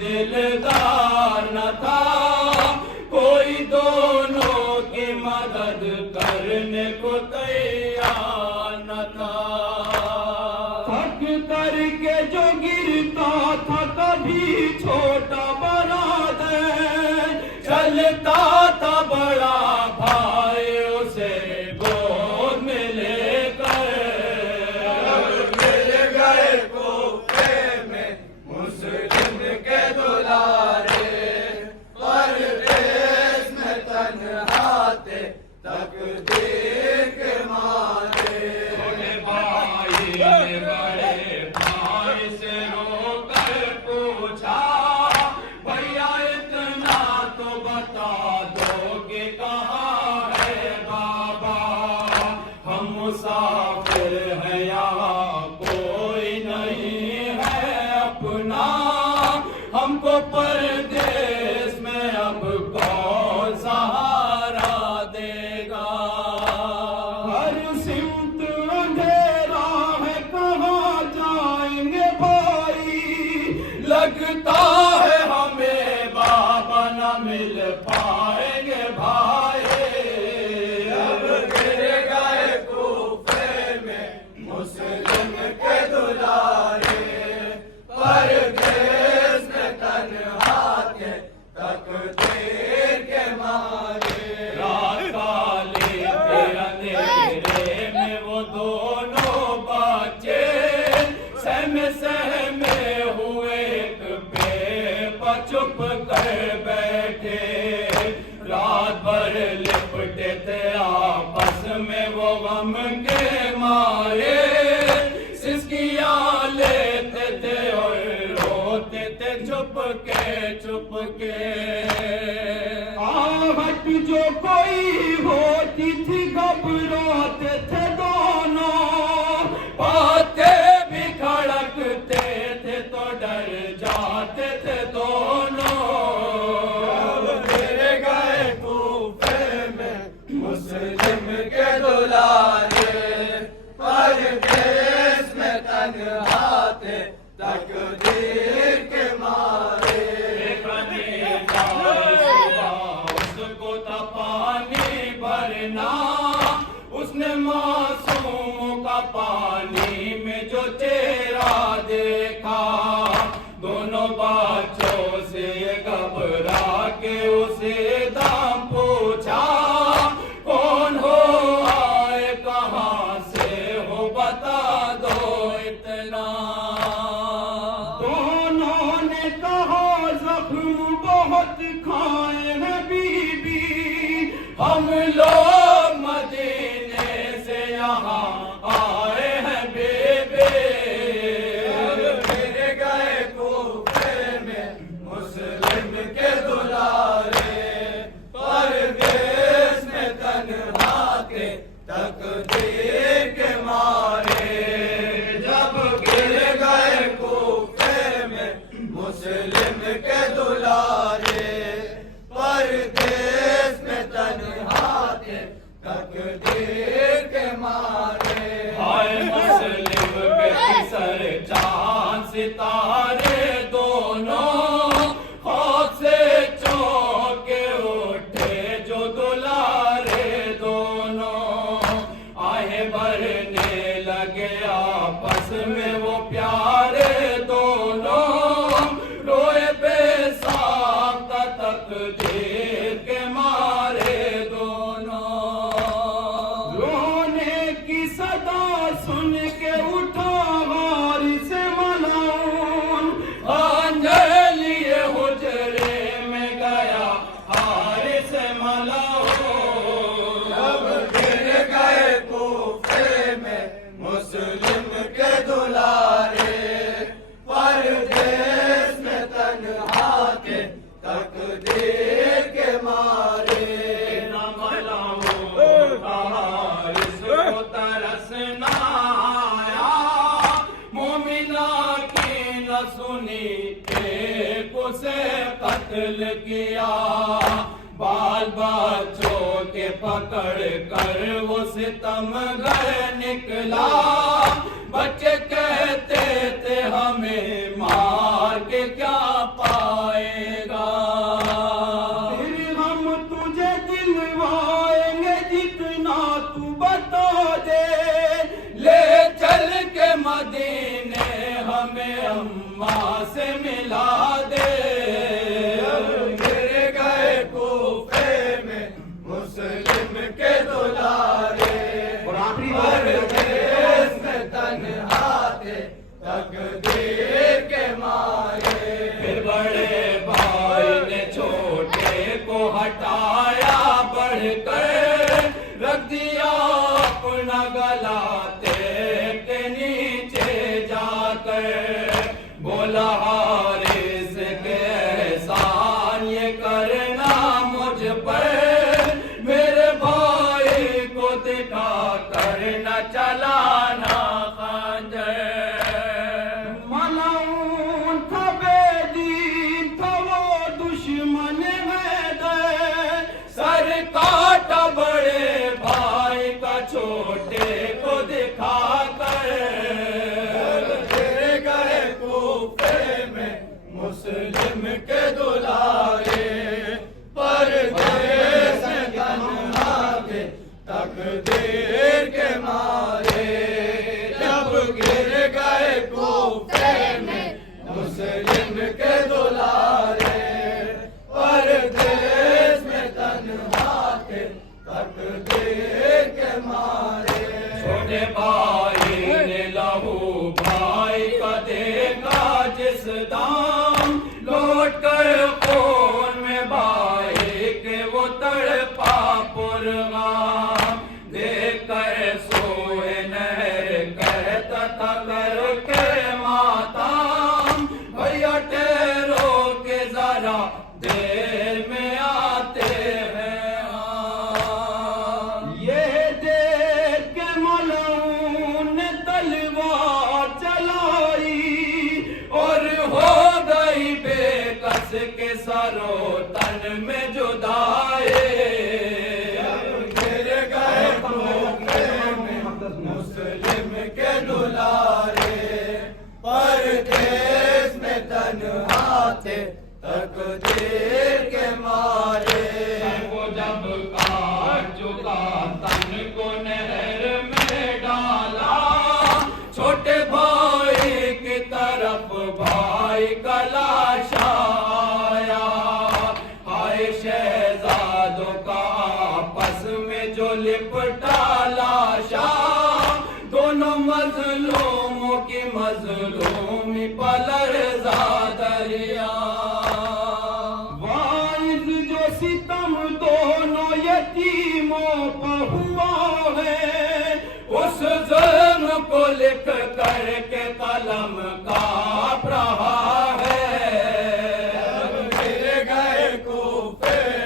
دلدار نہ تھا کوئی دونوں کی مدد کرنے کو تیار نہ تھا. تھک کر کے جو گرتا تھا کبھی چھوٹا برادر چلتا تھا بڑا بھائی اسے گود میں لے کر. مل گئے کوفے میں مسلم کے دلارے پردیس میں تنہا تھے تقدیر کے مارے. چھوٹے بھائی نے بڑے بھائی سے رو کر پوچھا بھیا اتنا تو بتا دو کہ کہاں ہے بابا. ہم مسافر ہیں یہاں کوئی نہیں ہے اپنا ہم کو پردیس میں اب کون سہارا دے گا. ہر سمت اندھیرا ہے کہاں جائیں گے بھائی لگتا ہے ہمیں بابا نہ مل پائیں گے بھائی. اب گر گئے کوفے میں مسلم کے دلارے پردیس میں تنہا تھے تقدیر کے مارے. رات کالی تھے اندھیرے میں وہ دونوں بچے سہمے ہوئے ایک پہ چپ کر بیٹھے. رات بھر لپٹے تھے آپس میں وہ غم کے مارے سسکیاں لیتے تھے اور روتے تھے چھپ کے. آہٹ جو کوئی ہوتی تھی گھبراتے تھے دونوں پاتے بھی کھڑکتے تھے تو ڈر جاتے تھے دونوں. اب گر گئے کوفے میں مسلم کے دلارے پردیس میں تنہا تھے تقدیر کے مارے. اس کو تھا پانی بھرنا اس نے معصوموں کا پانی میں جو چہرہ دیکھا دونوں بچوں سے گھبرا کے اسے دام پوچھا کون ہو آئے کہاں سے ہو بتا دو اتنا. دونوں نے کہا زخم بہت کھائے ہیں بی بی ہم لوگ مدینے سے یہاں آئے ہیں بے اب گر گئے کوفے میں مسلم کے دلارے پردیس میں تنہا تھے تقدیر کے مارے. جب گر گئے کوفے میں مسلم کے دلارے پردیس میں تنہا تھے تقدیر کے مارے. ہائے مسلم کے سر چاند ستارے دونوں خوف سے چونکے اٹھے جو دلارے دونوں آہیں بھرنے لگے آپس میں وہ پیارے دونوں روئے بے ساختہ تقدیر کے مارے دونوں. رونے کی صدا سن کے اٹھا غار سے ملعون لیے حجرے میں گیا حارث ملعون. اب گر گئے کوفے میں مسلم کے دلارے پردیس میں تنہا تھے تقدیر کے مارے. نہ ملعون حارث کو ترس نہ آیا مومنہ کی نہ سنی ایک اسے قتل کیا. بال بچوں کے پکڑ کر وہ ستمگر نکلا بچے کہتے تھے ہمیں مار کے کیا ہٹایا بڑھ کر رکھ دیا اپنا گلا تیر کے نیچے جا کر بولا حارث کے احسان یہ کرنا مجھ پر میرے بھائی کو دکھا کر نہ چلانا خنجر ملعون تھا بے دین تھا وہ دشمن حیدر سر کاٹا بڑے بھائی کا چھوٹے کو دکھا کر گر گئے کوفے میں مسلم کے دلارے پردیس میں تنہا کے تقدیر کے مارے جب گر گئے کوفے میں مسلم کے دلارے پردیس میں تنہا کے تقدیر کے مارے چھوٹے بھائی نے لہو بھائی کا دیکھا جس دام لوٹ کر خون میں بھائی کے وہ تڑپا پرغام دیکھ کر سوئے نہر کہتا تھا کر کے ماتام بھیا ٹھہرو کے ذرا دیر میں آتے ہیں یہ دیکھ کے ملعون نے تلوار چلائی اور ہو گئی بے کس کے سر و تن میں جدائی گر گئے کوفے میں مسلم کے دلارے پردیس میں تنہا تھے تقدیر کے مارے وہ جب کاٹ چکا تن کو نہر میں ڈالا چھوٹے بھائی کی طرف بھائی کا لاش آیا ہائے شہزادوں کا آپس میں جو لپٹا لاشا دونوں مظلوموں کی مظلومی پلرزا دریا واعظ جو ستم دونوں یتیموں پر ہوا ہے اس ظلم کو لکھ